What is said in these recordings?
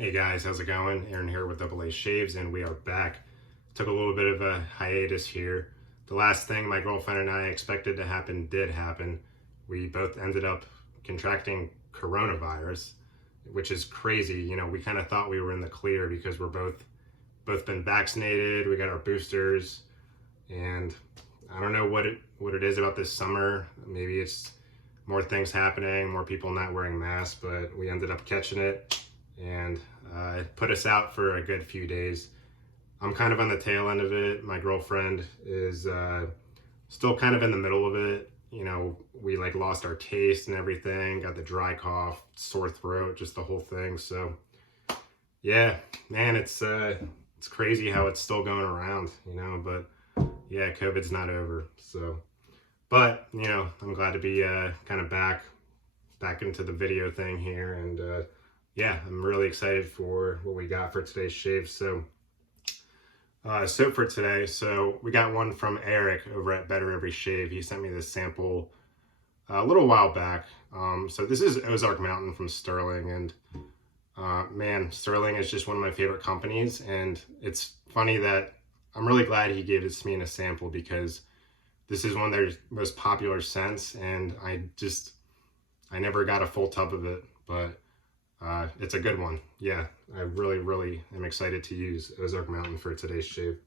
Hey guys, how's it going? Aaron here with AA Shaves, and we are back. Took a little bit of a hiatus here. The last thing my girlfriend and I expected to happen did happen. We both ended up contracting coronavirus, which is crazy. You know, we kind of thought we were in the clear because we're both been vaccinated. We got our boosters, and I don't know what it is about this summer. Maybe it's more things happening, more people not wearing masks, but we ended up catching it, and it put us out for a good few days. I'm kind of on the tail end of it. My girlfriend is still kind of in the middle of it. You know, we like lost our taste and everything, got the dry cough, sore throat, just the whole thing. So yeah, man, it's crazy how it's still going around, you know, but yeah, COVID's not over. So, but you know, I'm glad to be kind of back into the video thing here, and yeah, I'm really excited for what we got for today's shave. So soap for today, so we got one from Eric over at Better Every Shave. He sent me this sample a little while back. So this is Ozark Mountain from Stirling, and man, Stirling is just one of my favorite companies, and it's funny that I'm really glad he gave this to me in a sample, because this is one of their most popular scents, and I never got a full tub of it, but it's a good one. Yeah, I really am excited to use Ozark Mountain for today's shave.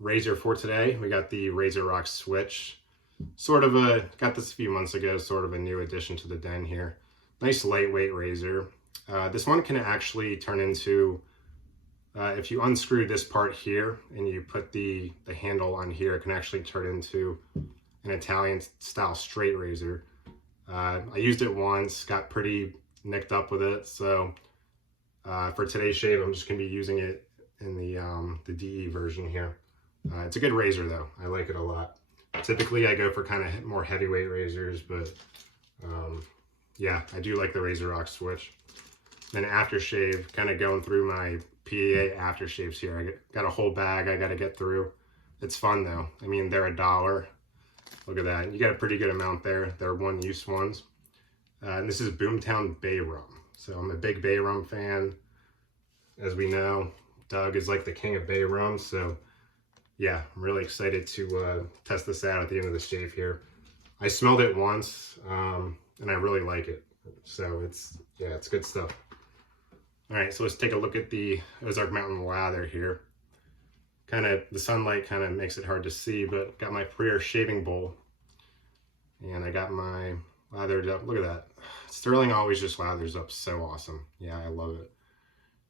Razor for today, we got the Razor Rock Switch. Got this a few months ago, sort of a new addition to the den here. Nice lightweight razor. This one can actually turn into, if you unscrew this part here and you put the handle on here, it can actually turn into an Italian style straight razor. I used it once, got pretty nicked up with it, so for today's shave I'm just going to be using it in the DE version here. It's a good razor though, I like it a lot. Typically I go for kind of more heavyweight razors, but yeah, I do like the Razor Rock Switch. Then aftershave, kind of going through my PAA aftershaves here. I got a whole bag I got to get through. It's fun though. I mean, they're $1. Look at that. You got a pretty good amount there. They're one-use ones. And this is Boomtown Bay Rum. So I'm a big Bay Rum fan. As we know, Doug is like the king of Bay Rum. So yeah, I'm really excited to test this out at the end of the shave here. I smelled it once, and I really like it. So it's good stuff. All right, so let's take a look at the Ozark Mountain lather here. The sunlight kind of makes it hard to see, but got my Premier shaving bowl, and I got my lathered up. Look at that. Stirling always just lathers up so awesome. Yeah, I love it.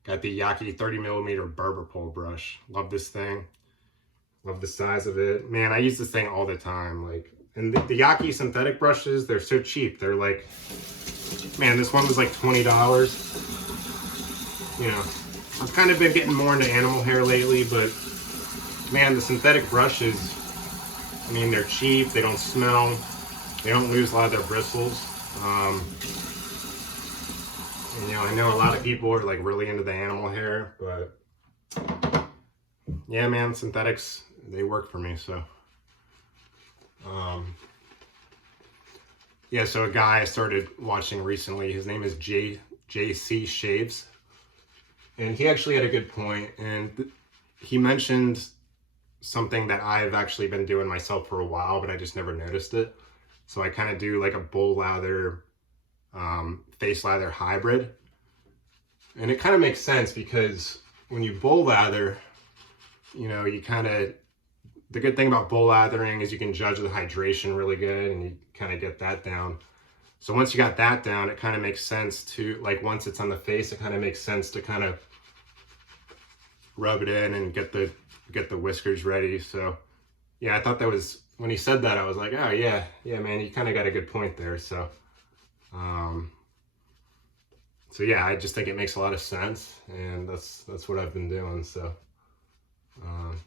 Got the Yaki 30mm barber pole brush. Love this thing. Love the size of it. Man, I use this thing all the time. And the Yaki synthetic brushes, they're so cheap. They're like, man, this one was like $20. You know, I've kind of been getting more into animal hair lately, but man, the synthetic brushes, I mean, they're cheap, they don't smell, they don't lose a lot of their bristles. And, you know, I know a lot of people are like really into the animal hair, but yeah, man, synthetics, they work for me. So yeah, so a guy I started watching recently, his name is JC Shaves, and he actually had a good point, and he mentioned something that I've actually been doing myself for a while, but I just never noticed it. So I kind of do like a bowl lather, face lather hybrid. And it kind of makes sense, because when you bowl lather, you know, the good thing about bowl lathering is you can judge the hydration really good, and you kind of get that down. So once you got that down, it kind of makes sense to, like, once it's on the face, it kind of makes sense to kind of rub it in and get the whiskers ready. So yeah, I thought that was, when he said that, I was like, oh yeah, man, you kind of got a good point there. So so yeah, I just think it makes a lot of sense, and that's what I've been doing. So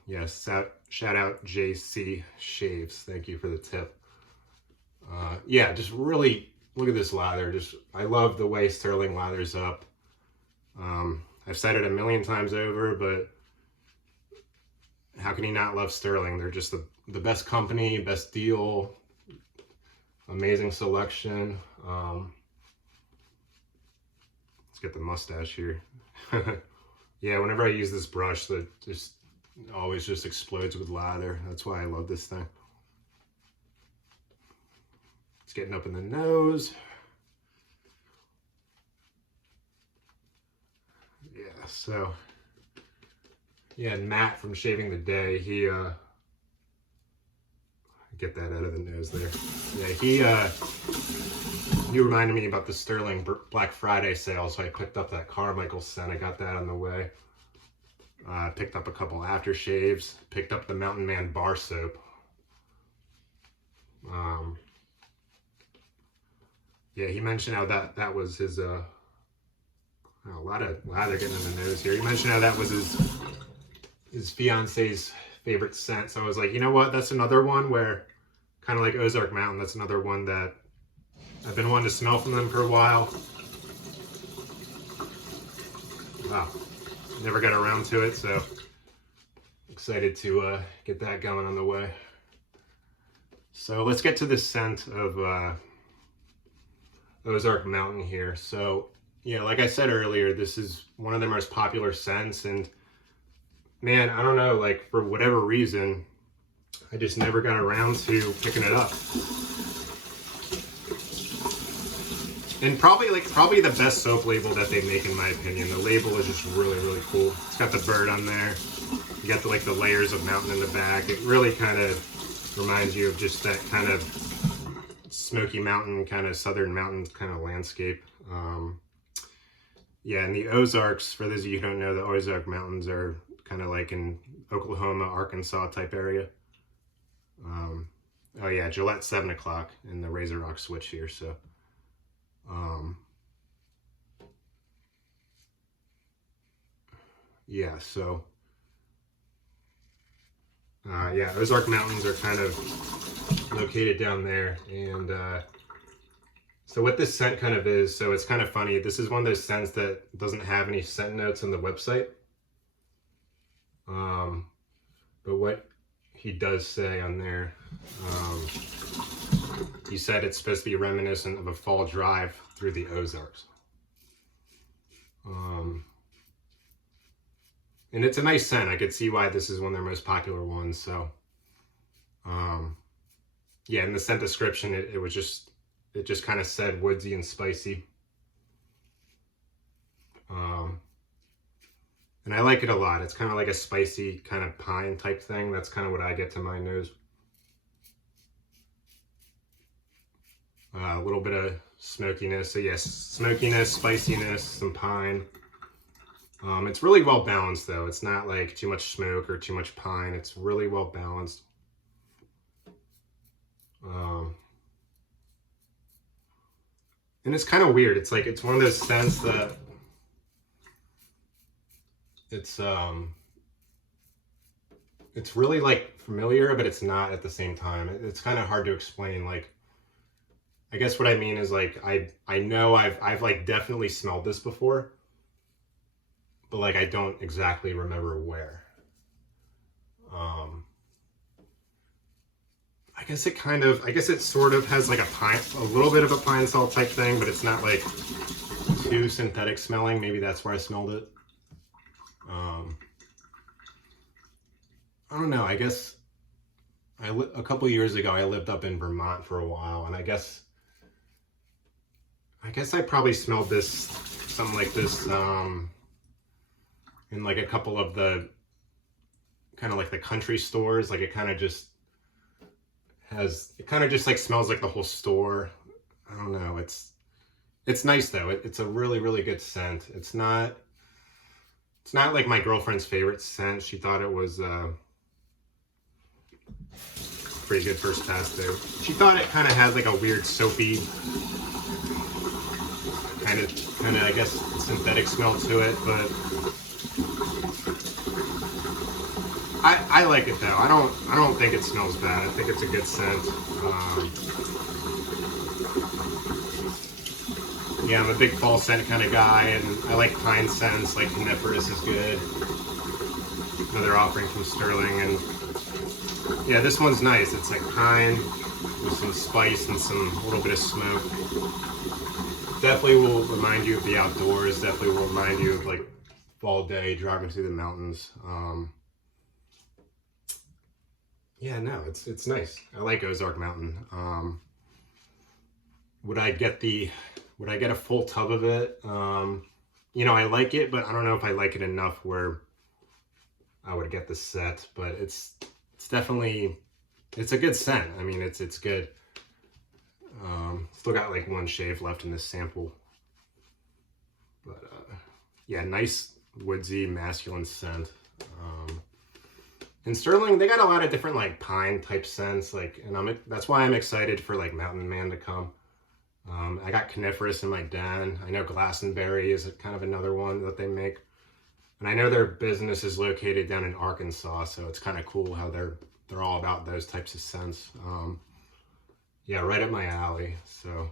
yes, shout out JC Shaves, thank you for the tip. Yeah, just really look at this lather. I love the way Stirling lathers up. I've said it a million times over, but how can you not love Stirling? They're just the best company, best deal, amazing selection. Let's get the mustache here. Yeah, whenever I use this brush, that just always just explodes with lather. That's why I love this thing. It's getting up in the nose. Yeah, so yeah, Matt from Shaving the Day, he get that out of the nose there. Yeah, he reminded me about the Stirling Black Friday sale, so I picked up that Carmichael scent. I got that on the way. Picked up a couple aftershaves. Picked up the Mountain Man bar soap. Yeah, he mentioned how that was his a lot of lather getting in the nose here. He mentioned how that was his fiance's favorite scent. So I was like, you know what? That's another one where, kind of like Ozark Mountain, that's another one that I've been wanting to smell from them for a while. Wow. Never got around to it, so excited to get that going on the way. So let's get to the scent of Ozark Mountain here. So yeah, like I said earlier, this is one of the most popular scents, and man, I don't know, like for whatever reason, I just never got around to picking it up. And probably the best soap label that they make, in my opinion. The label is just really, really cool. It's got the bird on there. You got the layers of mountain in the back. It really kind of reminds you of just that kind of Smoky Mountain, kind of Southern Mountain kind of landscape. Yeah, and the Ozarks, for those of you who don't know, the Ozark Mountains are kind of like in Oklahoma, Arkansas type area. Oh yeah, Gillette 7 o'clock in the Razor Rock switch here, so. Yeah, so yeah, Ozark Mountains are kind of located down there, and so what this scent kind of is, so it's kind of funny, this is one of those scents that doesn't have any scent notes on the website, but what he does say on there, he said it's supposed to be reminiscent of a fall drive through the Ozarks. And it's a nice scent. I could see why this is one of their most popular ones. So, yeah, in the scent description, it just kind of said woodsy and spicy. And I like it a lot. It's kind of like a spicy kind of pine type thing. That's kind of what I get to my nose. A little bit of smokiness. So yes, smokiness, spiciness, some pine. It's really well balanced though. It's not like too much smoke or too much pine. It's really well balanced. And it's kind of weird. It's like, it's one of those scents that it's really like familiar, but it's not at the same time. It's kind of hard to explain. Like, I guess what I mean is like, I know I've like definitely smelled this before, but like I don't exactly remember where. I guess it sort of has like a little bit of a pine salt type thing, but it's not like too synthetic smelling. Maybe that's where I smelled it. I don't know. I guess a couple years ago I lived up in Vermont for a while, and I guess I probably smelled something like this in like a couple of the kind of like the country stores. Like it kind of just like smells like the whole store. I don't know. It's nice though. It's a really, really good scent. It's not like my girlfriend's favorite scent. She thought it was pretty good first pass though. She thought it kind of had like a weird soapy kind of I guess synthetic smell to it, but I like it though. I don't think it smells bad. I think it's a good scent. Yeah, I'm a big fall scent kind of guy, and I like pine scents. Like coniferous is good. Another offering from Stirling, and yeah, this one's nice. It's like pine with some spice and a little bit of smoke. Definitely will remind you of the outdoors. Definitely will remind you of like fall day driving through the mountains. Yeah, no, it's nice. I like Ozark Mountain. Would I get a full tub of it? You know, I like it, but I don't know if I like it enough where I would get the set. But it's definitely, it's a good scent. I mean, it's good. Still got like one shave left in this sample, but yeah, nice woodsy masculine scent. In Stirling, they got a lot of different like pine type scents, like, and that's why I'm excited for like Mountain Man to come. I got coniferous in my den. I know Glastonbury is kind of another one that they make, and I know their business is located down in Arkansas, so it's kind of cool how they're all about those types of scents. Yeah, right up my alley. So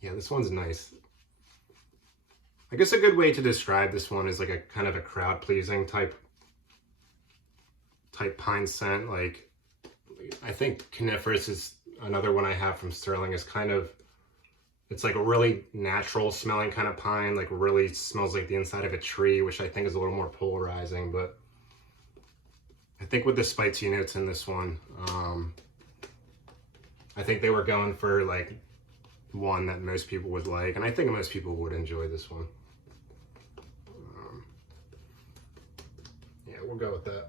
yeah, this one's nice. I guess a good way to describe this one is like a kind of a crowd pleasing type pine scent. Like, I think coniferous is another one I have from Stirling. Is kind of, it's like a really natural smelling kind of pine, like really smells like the inside of a tree, which I think is a little more polarizing. But I think with the spicy notes in this one, I think they were going for like one that most people would like, and I think most people would enjoy this one. Yeah, we'll go with that.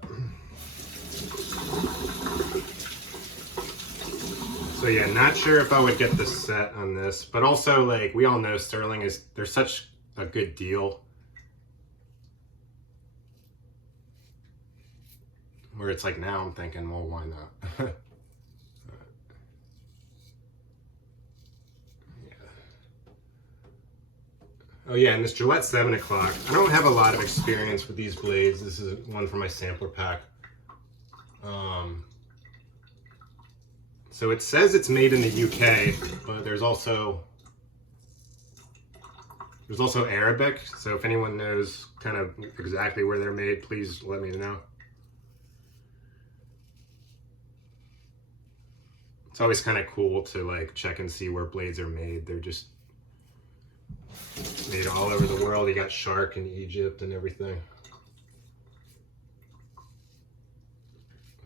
So yeah, not sure if I would get the set on this, but also like we all know Stirling they're such a good deal. Where it's like now I'm thinking, well, why not? Oh yeah, and this Gillette 7 o'clock. I don't have a lot of experience with these blades. This is one from my sampler pack. So it says it's made in the UK, but there's also Arabic. So if anyone knows kind of exactly where they're made, please let me know. It's always kind of cool to like check and see where blades are made. They're just made all over the world. You got Shark in Egypt and everything.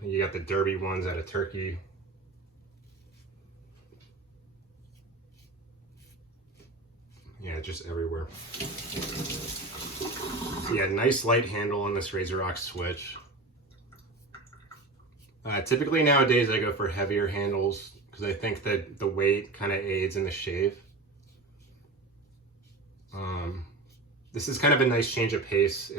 You got the Derby ones out of Turkey. Yeah, just everywhere. Yeah, nice light handle on this Razorrock switch. Typically nowadays I go for heavier handles because I think that the weight kind of aids in the shave. This is kind of a nice change of pace.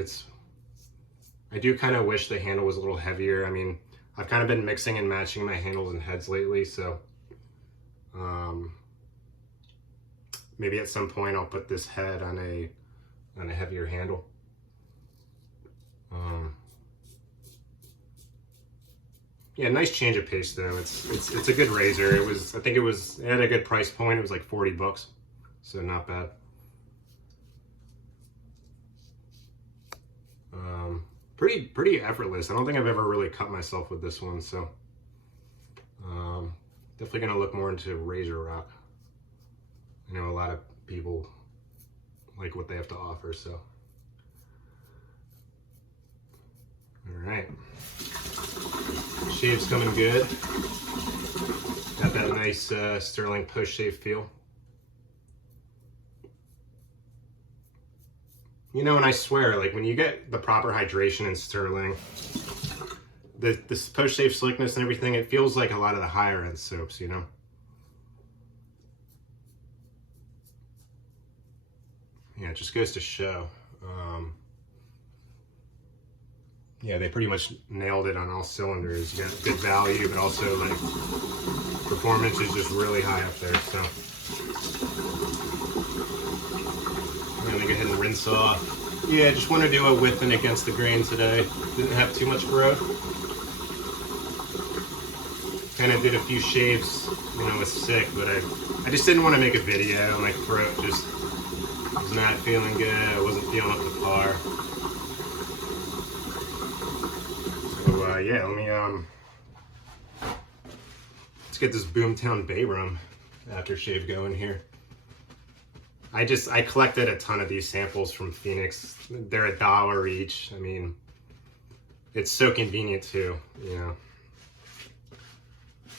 I do kind of wish the handle was a little heavier. I mean, I've kind of been mixing and matching my handles and heads lately, so maybe at some point I'll put this head on a heavier handle. Yeah, nice change of pace though. It's a good razor. I think it had a good price point. It was like 40 bucks, so not bad. Pretty effortless. I don't think I've ever really cut myself with this one, so definitely gonna look more into Razorrock. I know a lot of people like what they have to offer, so. All right, shave's coming good. Got that nice Stirling post-shave feel. You know, and I swear, like when you get the proper hydration in Stirling, this post-shave slickness and everything, it feels like a lot of the higher end soaps, you know? Yeah, it just goes to show. Yeah, they pretty much nailed it on all cylinders. You got good value, but also like performance is just really high up there, so. I'm gonna go ahead and rinse off. Yeah, just want to do a with and against the grain today. Didn't have too much growth. Kind of did a few shaves when I was sick, but I just didn't want to make a video. My throat just was not feeling good. I wasn't feeling up to par. So yeah, let's get this Boomtown Bay Rum aftershave going here. I collected a ton of these samples from Phoenix. They're $1 each. I mean, it's so convenient too, you know.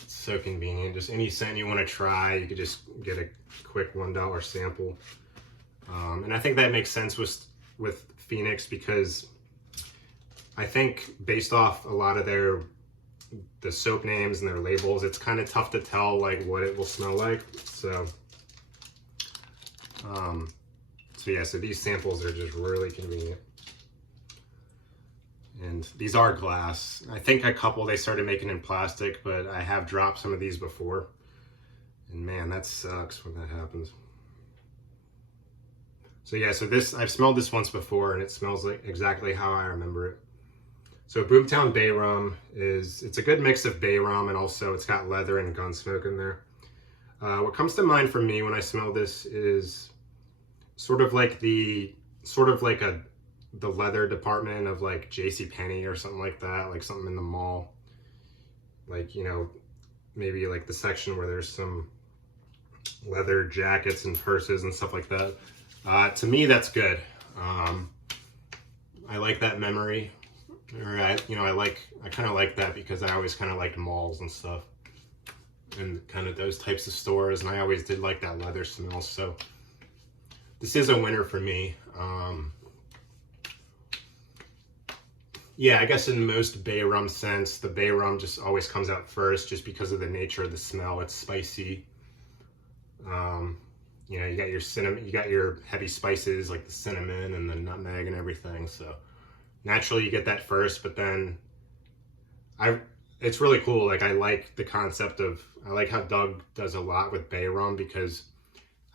It's so convenient. Just any scent you want to try, you could just get a quick $1 sample. And I think that makes sense with Phoenix, because I think based off a lot of the soap names and their labels, it's kind of tough to tell like what it will smell like. So yeah, so these samples are just really convenient. And these are glass. I think a couple they started making in plastic, but I have dropped some of these before. And man, that sucks when that happens. So yeah, so this, I've smelled this once before and it smells like exactly how I remember it. So Boomtown Bay Rum it's a good mix of bay rum, and also it's got leather and gun smoke in there. What comes to mind for me when I smell this is sort of like the leather department of like JCPenney or something like that, like something in the mall. Like, you know, maybe like the section where there's some leather jackets and purses and stuff like that. To me, that's good. I like that memory. Or I kind of like that because I always kind of liked malls and stuff, and kind of those types of stores, and I always did like that leather smell. So this is a winner for me. Yeah, I guess in most bay rum scents, the bay rum just always comes out first, just because of the nature of the smell. It's spicy. You know, you got your cinnamon, you got your heavy spices like the cinnamon and the nutmeg and everything. So naturally you get that first, but then it's really cool. Like, I like the concept of, I like how Doug does a lot with bay rum, because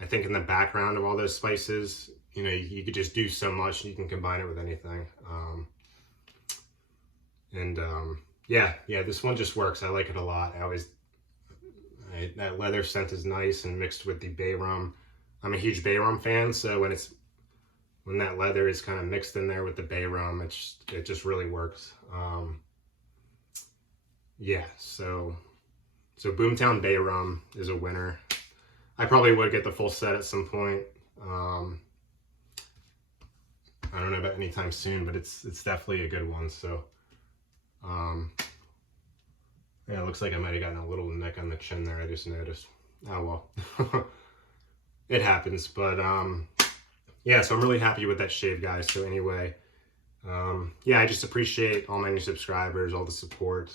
I think in the background of all those spices, you know, you could just do so much and you can combine it with anything. Yeah, this one just works. I like it a lot. That leather scent is nice and mixed with the bay rum. I'm a huge bay rum fan, so when that leather is kind of mixed in there with the bay rum, it just really works. Yeah, so Boomtown Bay Rum is a winner. I probably would get the full set at some point. I don't know about anytime soon, but it's definitely a good one. So yeah, it looks like I might have gotten a little nick on the chin there. I just noticed. Oh well. It happens. But yeah, so I'm really happy with that shave, guys. So anyway, yeah, I just appreciate all my new subscribers, all the support,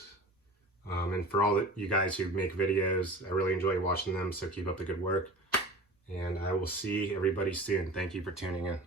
and for all you guys who make videos. I really enjoy watching them, so keep up the good work, and I will see everybody soon. Thank you for tuning in.